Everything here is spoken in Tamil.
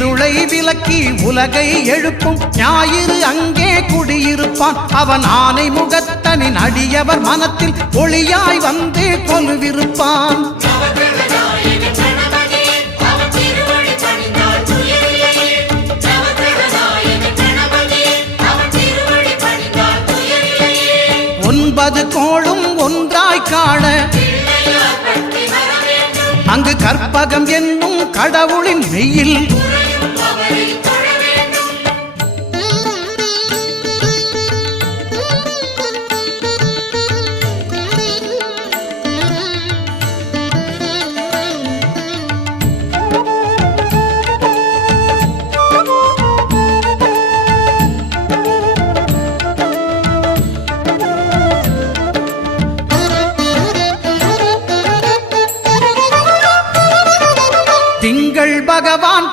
இருளை விலக்கி உலகை எழுப்பும் ஞாயிறு அங்கே குடியிருப்பான். அவன் ஆனை முகத்தனின் அடியவர் மனத்தில் ஒளியாய் வந்து கொலுவிருப்பான். ஒன்பது கோளும் ஒன்றாய் காண அங்கு கற்பகம் என்னும் கடவுளின் மெய்யில்